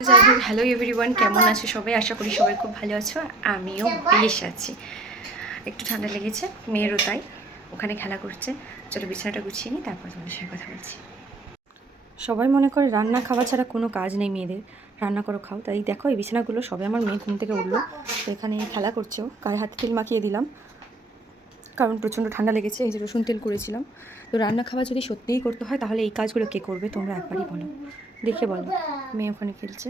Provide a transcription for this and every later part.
যাই হোক, hello everyone, কেমন আছো সবাই? আশা করি সবাই খুব ভালো আছো। আমিও বেশ আছি। একটু ঠান্ডা লেগেছে, মেয়েরও তাই। ওখানে খেলা করছে। চলো বিছানাটা গুছিয়ে নিই, তারপর তোমাদের সঙ্গে কথা বলছি। সবাই মনে করে রান্না খাওয়া ছাড়া কোনো কাজ নেই মেয়েদের, রান্না করো খাও। তাই দেখো এই বিছানাগুলো সবে আমার মেয়ে ঘুম থেকে উঠলো, তো এখানে খেলা করছেও। গায়ে হাতে তেল মাখিয়ে দিলাম, কারণ প্রচণ্ড ঠান্ডা লেগেছে। এই যে রসুন তেল করেছিলাম। তো রান্না খাওয়া যদি সত্যিই করতে হয় তাহলে এই কাজগুলো কে করবে তোমরা একবারই বলো, দেখে বলো। মেয়ে ওখানে খেলছে।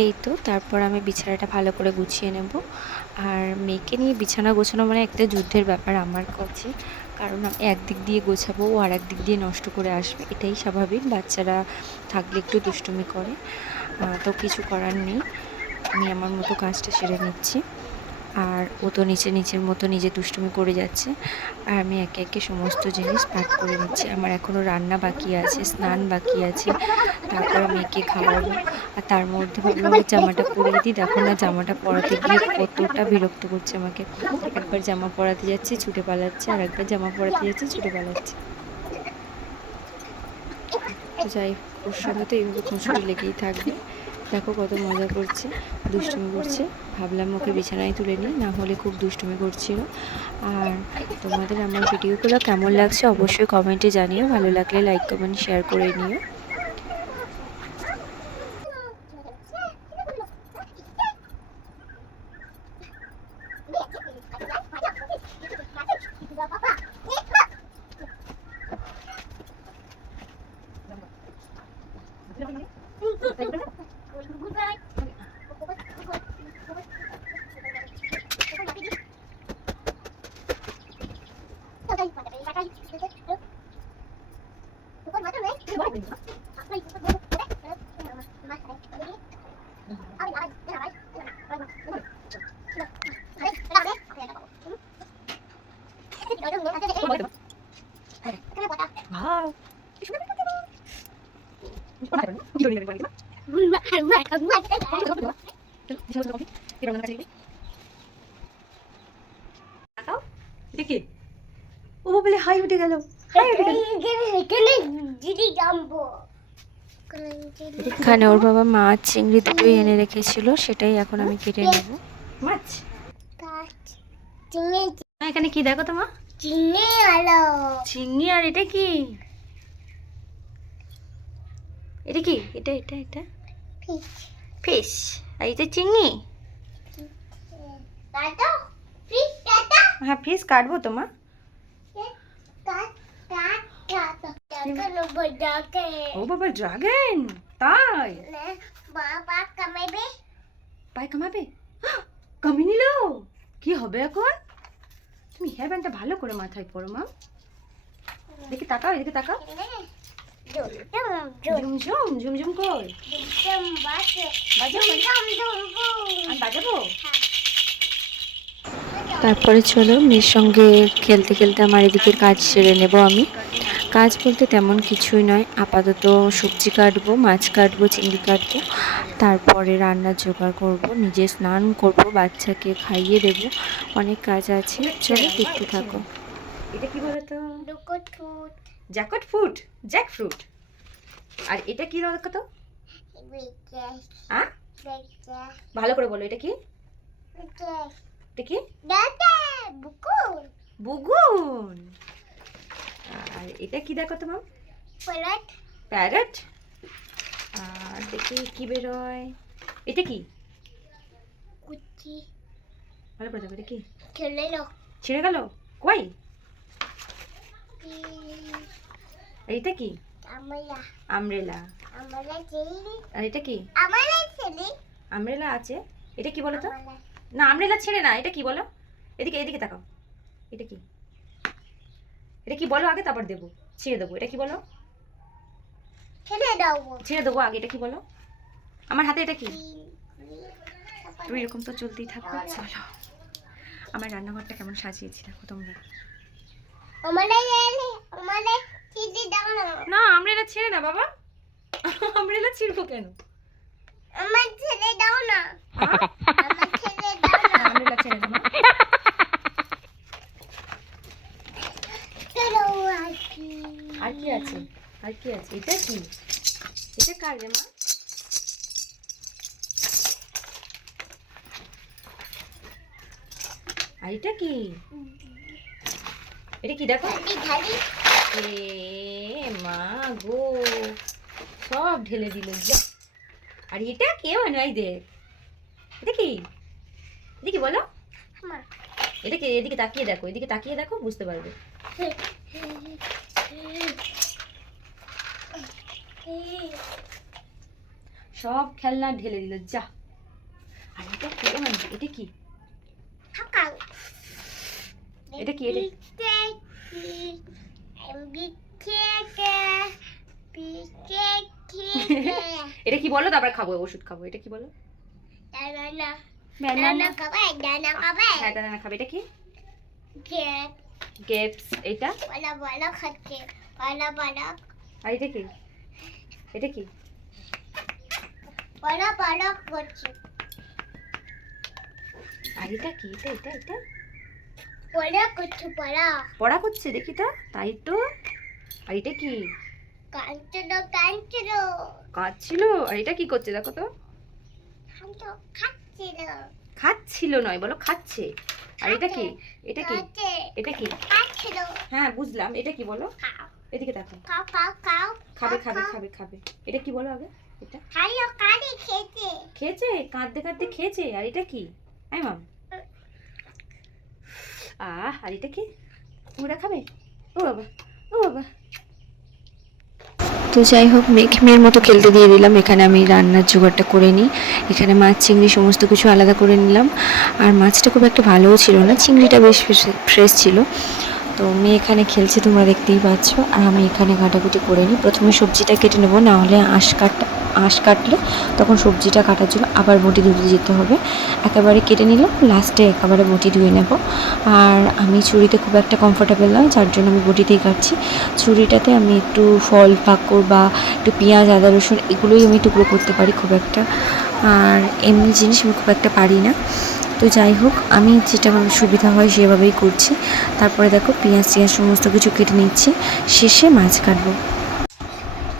এই তো তারপর আমি বিছানাটা ভালো করে গুছিয়ে নেব। আর মেয়েকে নিয়ে বিছানা গোছানো মানে একটা যুদ্ধের ব্যাপার আমার কাছে, কারণ আমি একদিক দিয়ে গোছাবো ও আর একদিক দিয়ে নষ্ট করে আসবে। এটাই স্বাভাবিক, বাচ্চারা থাকলে একটু দুষ্টুমি করে। তো কিছু করার নেই, আমি আমার মতো কাজটা সেরে নিচ্ছি। আর ও তো নিচের মতো নিজে দুষ্টুমি করে যাচ্ছে, আর আমি একে একে সমস্ত জিনিস প্যাক করে নিচ্ছি। আমার এখনও রান্না বাকি আছে, স্নান বাকি আছে, তারপর মেয়েকে খাওয়াবো। আর তার মধ্যে ভাবলাম জামাটা পরিয়ে দিই। দেখো না, জামাটা পরাতে গিয়ে কতটা বিরক্ত করছে আমাকে। একবার জামা পরাতে যাচ্ছে ছুটে পালাচ্ছে, আর একবার জামা পরাতে যাচ্ছে ছুটে পালাচ্ছে। তো যাই হোক, ওর সঙ্গে তো এইভাবে খুঁজতে লেগেই থাকবে। দেখো কত মজা করছে, দুষ্টুমি করছে। ভাবলাম ওকে বিছানায় তুলে নিই, না হলে খুব দুষ্টুমি করছিল। আর তোমাদের আমার ভিডিওগুলো কেমন লাগছে অবশ্যই কমেন্টে জানিও। ভালো লাগলে লাইক কমেন্ট শেয়ার করে নিও। দেখি ও বলে হাই উঠে গেল। এখানে ওর বাবা মাছ চিংড়ি দুটোই এনে রেখেছিল, সেটাই এখন আমি কেটে নেব। মাছ এখানে কি দেখো তোমার? চিংড়ি। আর এটা কি? এটা কি? এটা এটা এটা ফিশ। আর এটা চিংড়ি। হ্যাঁ, ফিশ কাটবো তোমার। ও বাবা, ড্রাগন! তাই পায়ে কামাবে? কামিয়ে নিল। কি হবে এখন? তুমি হেয়ার ব্যান্ডটা ভালো করে মাথায় পরো মা। দেখি তাকাও, এদিকে তাকাও। ঝুমঝুম ঝুমঝুম কর। বাজাবো। তারপরে চলো মেয়ের সঙ্গে খেলতে খেলতে আমার এদিকের কাজ সেরে নেব আমি। কাজ বলতে তেমন কিছুই নয়, আপাতত সবজি কাটবো, মাছ কাটবো, চিংড়ি কাটবো, তারপরে রান্নার জোগাড় করব, নিজে স্নান করব, বাচ্চাকে খাইয়ে দেব, অনেক কাজ আছে। চলো দেখতে থাকো। এটা কি বলো তো? জ্যাকট ফ্রুট, জ্যাক ফ্রুট। আর এটা কি বলো তো? ভালো করে বলো, এটা কি? এটা কি? বুগুন। আর এটা কি দেখো তো মাম? প্যারট। আর দেখি কি বেরোয়। এটা কি? ভালো করে দেখো, এটা কি? ছিঁড়ে গেল কই? এটা কি? আমব্রেলা। আর এটা কি? আমব্রেলা আছে। এটা কি বলো তো? না, আমব্রেলা ছেড়ে না। এটা কি বলো? এদিকে এদিকে তাকাও। এটা কি? এটা কি বলো আগে, তারপর দেবো, ছিঁড়ে দেবো। এটা কি বলো? ছেড়ে দেবো আগে। এটা কি বলো? আমার হাতে এটা কি? তো এরকম তো চলতেই থাকবে। চলো আমার রান্নাঘরটা কেমন সাজিয়েছি দেখো তোমরা। না, আমব্রেলা ছেড়ে না বাবা। আমব্রেলা ছিড়বো কেন? আমব্রেলা ছেড়ে না। আর কি আছে? আর কি আছে? এটা কি? এটা কার রে মা? আর এটা কি? এটা কি দেখো? এ মা গো, সব ঢেলে দিল যা। আর এটা কে বানাই দেখ, এটা কি? এটা কি বলো? এটা কি? এদিকে তাকিয়ে দেখো, এদিকে তাকিয়ে দেখো, বুঝতে পারবে। সব খেলনা ঢেলে দিল যা। আর এটা কে বানাই? এটা কি? এটা কি? এটা কি বলো, তারপর খাবো, ওষুধ খাবো। এটা কি বলো? ব্যানানা খাবে। হ্যাঁ ব্যানানা খাবে। এটা কি? গ্রেপস। এটা আর এটা কি? এটা কি? আর এটা কি? এটা পড়া করছে, দেখি তো। তাই তো। আর এটা কি? কাঁদছিল। আর এটা কি করছে দেখো তো? খাচ্ছিল নয়, বলো খাচ্ছে। আর এটা কি? এটা কি? এটা কি? হ্যাঁ বুঝলাম। এটা কি বলো? এদিকে দেখো। খাবে খাবে খাবে খাবে। এটা কি বলো আগে? এটা খেয়েছে, কাঁদতে কাঁদতে খেয়েছে। আর এটা কি? আই মাম। আর এটা কি? ওরা খাবে। ও বাবা, ও বাবা। তো যাই হোক, মেয়ের মতো খেলতে দিয়ে দিলাম। এখানে আমি রান্নার জোগাড়টা করে নিই। এখানে মাছ চিংড়ি সমস্ত কিছু আলাদা করে নিলাম। আর মাছটা খুব একটা ভালোও ছিল না, চিংড়িটা বেশ ফ্রেশ ছিল। তো মেয়ে এখানে খেলছে, তোমরা দেখতেই পাচ্ছ। আর আমি এখানে কাটাকুটি করে নিই। প্রথমে সবজিটা কেটে নেবো, না হলে আঁশ কাটলে তখন সবজিটা কাটার জন্য আবার বটি ধুতে যেতে হবে। একেবারে কেটে নিলাম, লাস্টে একেবারে বটি ধুয়ে নেব। আর আমি ছুরিতে খুব একটা কমফোর্টেবল নয়, যার জন্য আমি বটিতেই কাটছি। ছুরিটাতে আমি একটু ফল পাকড় বা একটু পেঁয়াজ আদা রসুন এগুলোই আমি টুকরো করতে পারি খুব একটা। আর এমনি জিনিস আমি খুব একটা পারি না। তো যাই হোক, আমি যেটা আমার সুবিধা হয় সেভাবেই করছি। তারপরে দেখো পেঁয়াজ সমস্ত কিছু কেটে নিচ্ছি, শেষে মাছ কাটবো।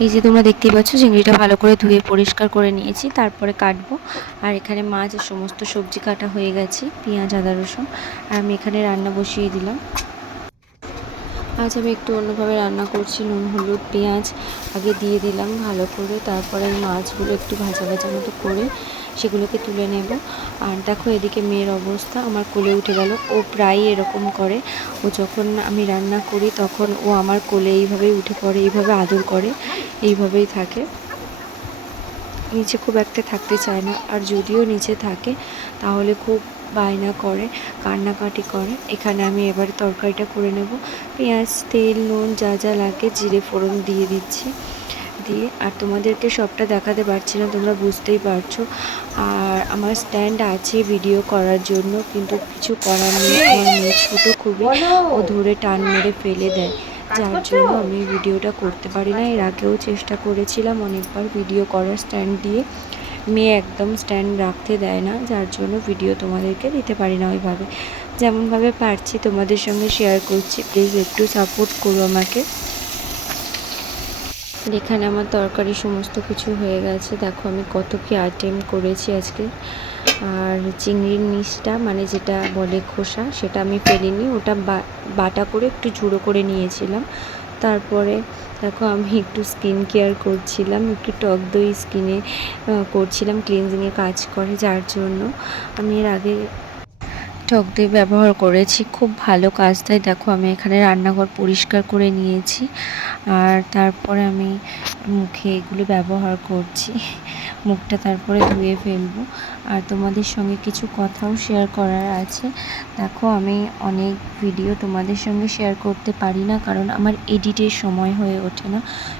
এই যে তোমরা দেখতেই পাচ্ছ, চিংড়িটা ভালো করে ধুয়ে পরিষ্কার করে নিয়েছি, তারপরে কাটবো। আর এখানে মাছ আর সমস্ত সবজি কাটা হয়ে গেছে, পেঁয়াজ আদা রসুন। আর আমি এখানে রান্না বসিয়ে দিলাম। আজ আমি একটু অন্যভাবে রান্না করছি। নুন হলুদ পেঁয়াজ আগে দিয়ে দিলাম ভালো করে, তারপরে মাছগুলো একটু ভাজা ভাজা মতো করে সেগুলোকে তুলে নেব। আর দেখো এদিকে মেয়ের অবস্থা, আমার কোলে উঠে গেল। ও প্রায়ই এরকম করে, ও যখন আমি রান্না করি তখন ও আমার কোলে এইভাবেই উঠে পড়ে, এইভাবে আদর করে, এইভাবেই থাকে। নিচে খুব একটা থাকতে চায় না, আর যদিও নিচে থাকে তাহলে খুব বায়না করে, কান্নাকাটি করে। এখানে আমি এবারে তরকারিটা করে নেব। পেঁয়াজ তেল নুন যা যা লাগে জিরে ফোড়ন দিয়ে দিচ্ছি, দিয়ে আর তোমাদেরকে সবটা দেখাতে পারছি না, তোমরা বুঝতেই পারছো। আর আমার স্ট্যান্ড আছে ভিডিও করার জন্য, কিন্তু কিছু করার নেই। আমার মেয়ে ছোটো খুবই, ও ধরে টান মেরে ফেলে দেয়, যার জন্য আমি ভিডিওটা করতে পারি না। এর আগেও চেষ্টা করেছিলাম অনেকবার ভিডিও করার স্ট্যান্ড দিয়ে, মেয়ে একদম স্ট্যান্ড রাখতে দেয় না, যার জন্য ভিডিও তোমাদেরকে দিতে পারি না ওইভাবে। যেমনভাবে পারছি তোমাদের সঙ্গে শেয়ার করছি, প্লিজ একটু সাপোর্ট করো আমাকে। এখানে আমার তরকারি সমস্ত কিছু হয়ে গেছে, দেখো আমি কত কি আইটেম করেছি আজকে। আর চিংড়ির নিচটা মানে যেটা বলে খোসা, সেটা আমি ফেলিনি, ওটা বাটা করে একটু ঝুড়ো করে নিয়েছিলাম। তারপরে দেখো আমি একটু স্কিন কেয়ার করছিলাম, একটু টক দই স্কিনে করছিলাম, ক্লিনজিংয়ে কাজ করে, যার জন্য আমি এর আগে টক দই ব্যবহার করেছি, খুব ভালো কাজ দেয়। দেখো আমি এখানে রান্নাঘর পরিষ্কার করে নিয়েছি, আর তারপরে আমি মুখে এগুলো ব্যবহার করছি, মুখটা তারপরে ধুয়ে ফেলবো। আর তোমাদের সঙ্গে কিছু কথাও শেয়ার করার আছে। দেখো আমি অনেক ভিডিও তোমাদের সঙ্গে শেয়ার করতে পারি না, কারণ আমার এডিটের সময় হয়ে ওঠে না,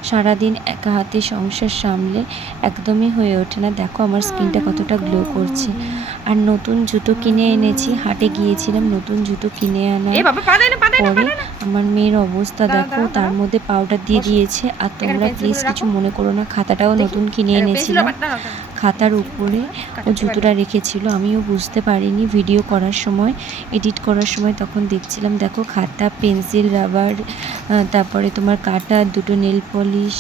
সারাদিন একা হাতে সংসার সামলে একদমই হয়ে ওঠে না। দেখো আমার স্কিনটা কতটা গ্লো করছে। আর নতুন জুতো কিনে এনেছি, হাটে গিয়েছিলাম, নতুন জুতো কিনে আনার পরে আমার মেয়ের অবস্থা দেখো, তার মধ্যে পাউডার দিয়ে দিয়েছে। আর তোমরা প্লিজ কিছু মনে করো না, খাতাটাও নতুন কিনে এনেছিলাম, খাতার উপরে ও জুতোটা রেখেছিল, আমিও বুঝতে পারিনি ভিডিও করার সময়, এডিট করার সময় তখন দেখছিলাম। দেখো খাতা পেন্সিল রাবার, তারপরে তোমার কাটার দুটো নেল পলিশ,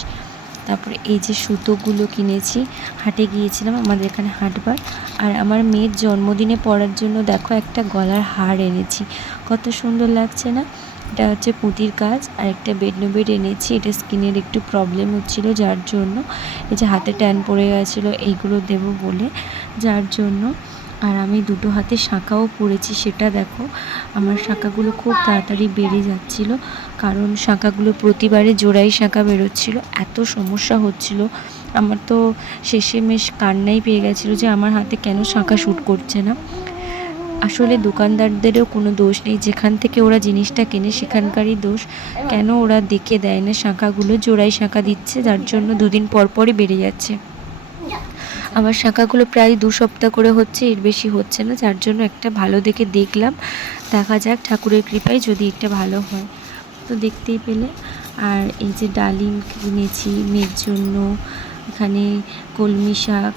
তারপরে এই যে সুতোগুলো কিনেছি, হাটে গিয়েছিলাম আমাদের এখানে হাটবার। আর আমার মেয়ের জন্মদিনে পরার জন্য দেখো একটা গলার হার এনেছি, কত সুন্দর লাগছে না। এটা হচ্ছে পুঁতির কাজ। আর একটা বেড এনেছি, এটা স্কিনের একটু প্রবলেম হচ্ছিলো যার জন্য, এই যে হাতে ট্যান পড়ে গেছিলো, এইগুলো দেবো বলে, যার জন্য। আর আমি দুটো হাতে শাঁখাও পরেছি, সেটা দেখো আমার শাঁখাগুলো খুব তাড়াতাড়ি বেড়ে যাচ্ছিল, কারণ শাঁখাগুলো প্রতিবারে জোড়াই শাঁখা বেরোচ্ছিলো, এত সমস্যা হচ্ছিল আমার। তো শেষেমেশ কান্নাই পেয়ে গেছিলো যে আমার হাতে কেন শাঁখা শ্যুট করছে না। আসলে দোকানদারদেরও কোনো দোষ নেই, যেখান থেকে ওরা জিনিসটা কেনে সেখানকারই দোষ। কেন ওরা দেখে দেয় না শাঁখাগুলো, জোড়াই শাঁখা দিচ্ছে, যার জন্য দুদিন পর পরই বেড়ে যাচ্ছে। আমার শাঁখাগুলো প্রায় 2 সপ্তাহ করে হচ্ছে, এর বেশি হচ্ছে না, যার জন্য একটা ভালো দেখে দেখলাম, দেখা যাক ঠাকুরের কৃপায় যদি একটা ভালো হয়। তো দেখতেই পেলে। আর এই যে ডালিম কিনেছি মেয়ের জন্য, এখানে কলমি শাক,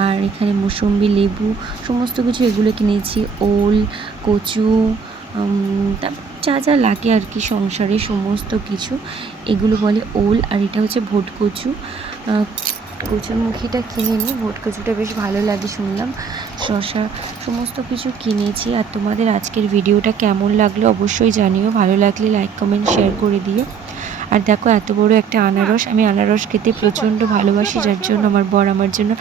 আর এখানে মৌসুম্বি লেবু, সমস্ত কিছু এগুলো কিনেছি। ওল, কচু, যা যা লাগে আর কি সংসারে সমস্ত কিছু, এগুলো বলে ওল। আর এটা হচ্ছে ভোট কচু, কচুরমুখীটা কিনে নিই, ভোট কচুটা বেশ ভালো লাগে শুনলাম। শসা, সমস্ত কিছু কিনেছি। আর তোমাদের আজকের ভিডিওটা কেমন লাগলো অবশ্যই জানিও, ভালো লাগলে লাইক কমেন্ট শেয়ার করে দিও। আর দেখো এত বড় একটা আনারস, আমি আনারস খেতে প্রচণ্ড ভালোবাসি, যার জন্য আমার বর আমার জন্য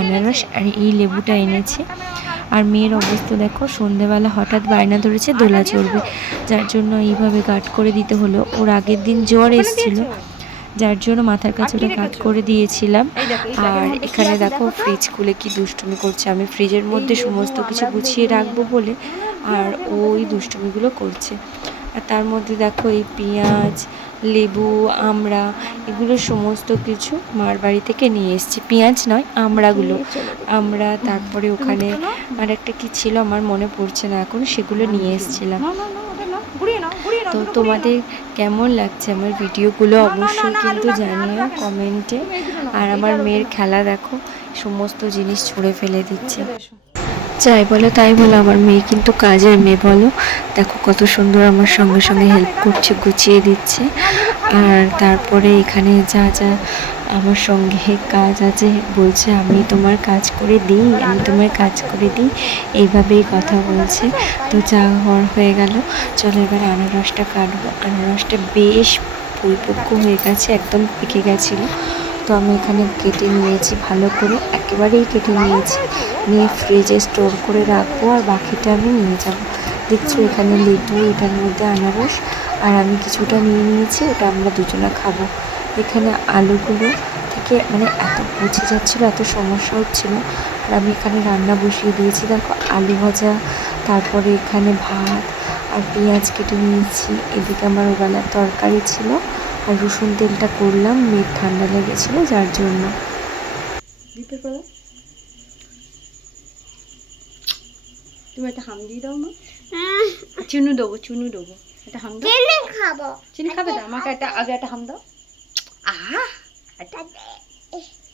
আনারস আর এই লেবুটা এনেছে। আর মেয়ের অবস্থা দেখো, সন্ধেবেলা হঠাৎ বায়না ধরেছে দোলা চড়বে, যার জন্য এইভাবে গার্ড করে দিতে হলো। ওর আগের দিন জ্বর এসেছিল, যার জন্য মাথার কাছে ওটা কাট করে দিয়েছিলাম। আর এখানে দেখো ফ্রিজ খুলে কি দুষ্টুমি করছে, আমি ফ্রিজের মধ্যে সমস্ত কিছু গুছিয়ে রাখবো বলে, আর ওই দুষ্টুমিগুলো করছে। আর তার মধ্যে দেখো এই পেঁয়াজ, লেবু, আমড়া, এগুলো সমস্ত কিছু মার বাড়ি থেকে নিয়ে এসেছি। পেঁয়াজ নয়, আমড়াগুলো, আমড়া, তারপরে ওখানে আর একটা কি ছিল আমার মনে পড়ছে না এখন, সেগুলো নিয়ে এসেছিলাম। তো তোমাদের কেমন লাগছে আমার ভিডিওগুলো অবশ্যই কিন্তু জানিও কমেন্টে। আর আমার মেয়ের খেলা দেখো, সমস্ত জিনিস ছুঁড়ে ফেলে দিচ্ছে। যাই বলো তাই বলো, আমার মেয়ে কিন্তু কাজের মেয়ে বলো, দেখো কত সুন্দর আমার সঙ্গে সঙ্গে হেল্প করছে, গুছিয়ে দিচ্ছে। আর তারপরে এখানে যা যা আমার সঙ্গে কাজ আছে বলছে আমি তোমার কাজ করে দিই, আমি তোমার কাজ করে দিই, এইভাবেই কথা বলছে। তো যা হওয়ার হয়ে গেল, চলো এবার আনারসটা কাটবো। আনারসটা বেশ পরিপক্ক হয়ে গেছে, একদম পেকে গেছিলো। তো আমি এখানে কেটে নিয়েছি ভালো করে, একেবারেই কেটে নিয়েছি, নিয়ে ফ্রিজে স্টোর করে রাখবো, আর বাকিটা আমি নিয়ে যাব। দেখছো এখানে লেবু, এটার মধ্যে আনারস, আর আমি কিছুটা নিয়ে নিয়েছি, এটা আমরা দুজনা খাবো। এখানে আলুগুলো থেকে মানে এত পচে যাচ্ছিলো, এত সমস্যা হচ্ছিলো। আর আমি এখানে রান্না বসিয়ে দিয়েছি, দেখো আলু ভাজা, তারপরে এখানে ভাত আর পেঁয়াজ কেটে নিয়েছি। এদিকে আমার ওবেলার তরকারি ছিল, আর রসুন তেলটা করলাম, মেয়ের ঠান্ডা লেগেছিলো যার জন্য। তুমি একটা হাম দিয়ে দাও না, চুনু দেবো, চুনু দেবো, একটা হাম দাও। খাবো, চিনি খাবে না, আমাকে একটা আগে একটা হাম দাও।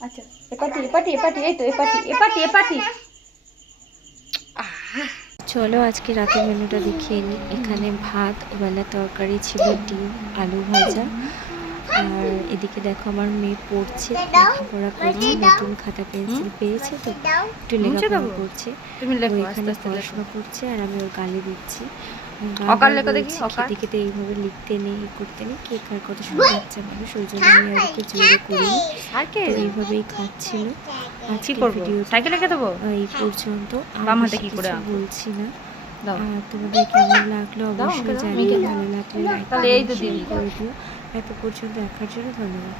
আচ্ছা এপাটি এপাটি এপাটি, এই তো এপাটি এপাটি এপাটি। চলো আজকে রাতের মেনুটা দেখিয়ে নিই। এখানে ভাত, ওবেলা তরকারি ছিল, ডিম, আলু ভাজা। আর এদিকে দেখো আমার মেয়ে পড়ছে, লেখাপড়া করছে, নতুন খাতা পেন্সিল পেয়েছে তো একটু লেখাপড়া করছে, এখানে পড়াশোনা করছে। আর আমি ওর গালে দিচ্ছি, খেতে খেতে এইভাবে লিখতে নেই, করতে নেই, কে কার কত সময় বাচ্চা মানুষ, ওই জন্য আমি আর ওকে জোরে করি, তো এইভাবেই খাচ্ছিল। আজকের ভিডিও এই পর্যন্ত, আর কিছু বলছি না। আর তোমাদের কেমন লাগলো অবশ্যই জানিও, ভালো লাগলে লাইক করে দিও। এত পর্যন্ত দেখার জন্য ধন্যবাদ।